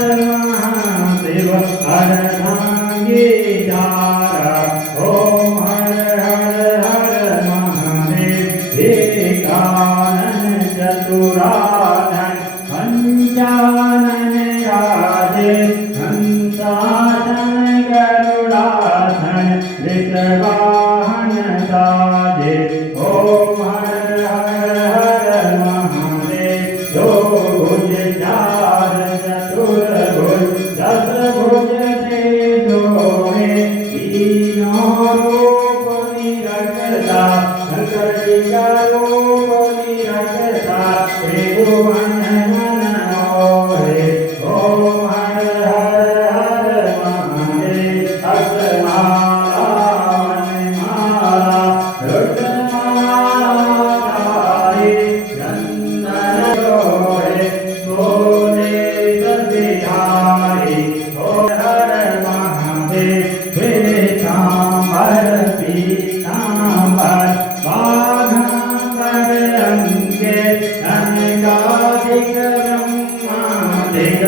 महादेव अर्धांगी धारा ओम हर हर हर महादेव एकानन चतुरानन पंचानन राजे हंसासन गरुडासन वृषवाहन साजे ओम हर हर हर महादेव दो भुज चार चतुर्भुज दशभुज ते सोहे तीनों रूप निरखता संकटिका रूप निरखता त्रिभुवन मन मोहे ओम हर हर हर महादेव अष्टमाला वनमाला रुद्रमाला धारे चंदन लोहे सोने सदिधारी ओम हर महादेव श्वेतांबर पीतांबर बाघांबर अंगे अनेकाधिक ब्रह्मादिक